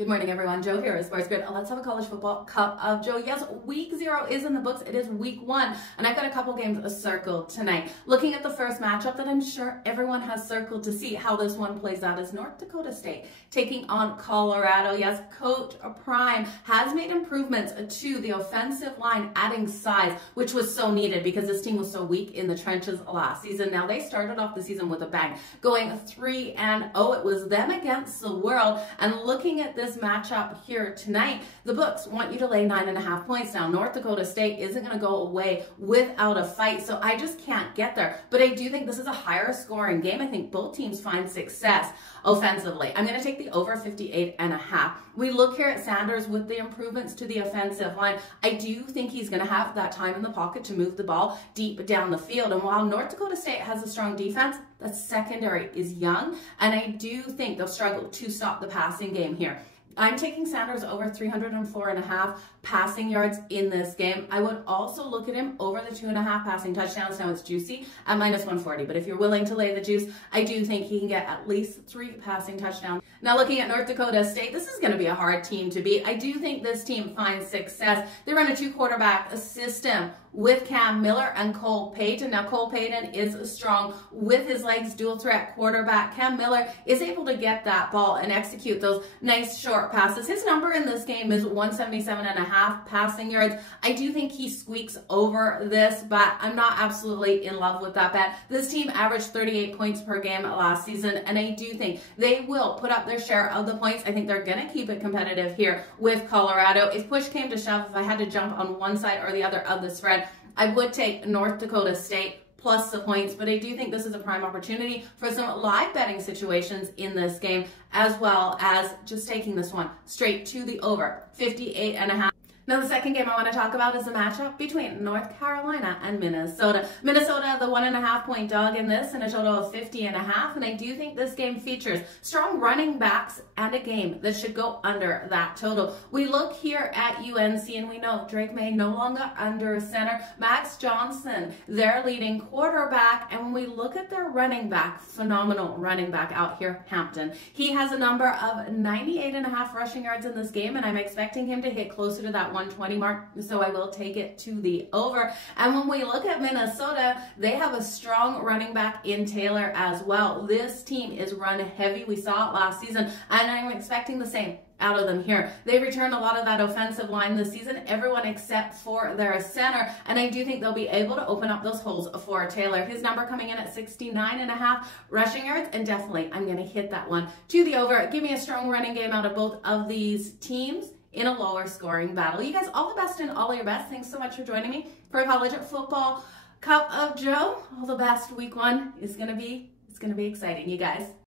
Good morning, everyone. Joe here at Sports Grid. Let's have a college football cup of Joe. Yes, week 0 is in the books. It is week 1, and I've got a couple games circled tonight. Looking at the first matchup that I'm sure everyone has circled to see how this one plays out is North Dakota State taking on Colorado. Yes, Coach Prime has made improvements to the offensive line, adding size, which was so needed because this team was so weak in the trenches last season. Now they started off the season with a bang, going 3-0. It was them against the world, and looking at this matchup here tonight, the books want you to lay 9.5 points. Now, North Dakota State isn't going to go away without a fight, so I just can't get there. But I do think this is a higher scoring game. I think both teams find success offensively. I'm going to take the over 58.5. We look here at Sanders with the improvements to the offensive line. I do think he's going to have that time in the pocket to move the ball deep down the field. And while North Dakota State has a strong defense, the secondary is young, and I do think they'll struggle to stop the passing game here. I'm taking Sanders over 304.5 passing yards in this game. I would also look at him over the 2.5 passing touchdowns. Now it's juicy at -140, but if you're willing to lay the juice, I do think he can get at least 3 passing touchdowns. Now looking at North Dakota State, this is going to be a hard team to beat. I do think this team finds success. They run a 2-quarterback system with Cam Miller and Cole Payton. Now Cole Payton is strong with his legs, dual threat quarterback. Cam Miller is able to get that ball and execute those nice short passes. His number in this game is 177.5 passing yards. I do think he squeaks over this, but I'm not absolutely in love with that bet. This team averaged 38 points per game last season, and I do think they will put up their share of the points. I think they're going to keep it competitive here with Colorado. If push came to shove, if I had to jump on one side or the other of the spread, I would take North Dakota State plus the points, but I do think this is a prime opportunity for some live betting situations in this game, as well as just taking this one straight to the over 58.5. Now, the second game I want to talk about is the matchup between North Carolina and Minnesota. Minnesota, the 1.5 point dog in this, and a total of 50.5. And I do think this game features strong running backs and a game that should go under that total. We look here at UNC, and we know Drake May no longer under center. Max Johnson, their leading quarterback. And when we look at their running back, phenomenal running back out here, Hampton. He has a number of 98.5 rushing yards in this game, and I'm expecting him to hit closer to that 120 mark, so I will take it to the over. And when we look at Minnesota, they have a strong running back in Taylor as well. This team is run heavy. We saw it last season, and I'm expecting the same out of them here. They returned a lot of that offensive line this season, everyone except for their center, and I do think they'll be able to open up those holes for Taylor. His number coming in at 69.5 rushing yards, and definitely I'm going to hit that one to the over. Give me a strong running game out of both of these teams in a lower scoring battle. You guys, all the best and all your best. Thanks so much for joining me for a college football cup of Joe. All the best. Week 1 is going to be exciting, you guys.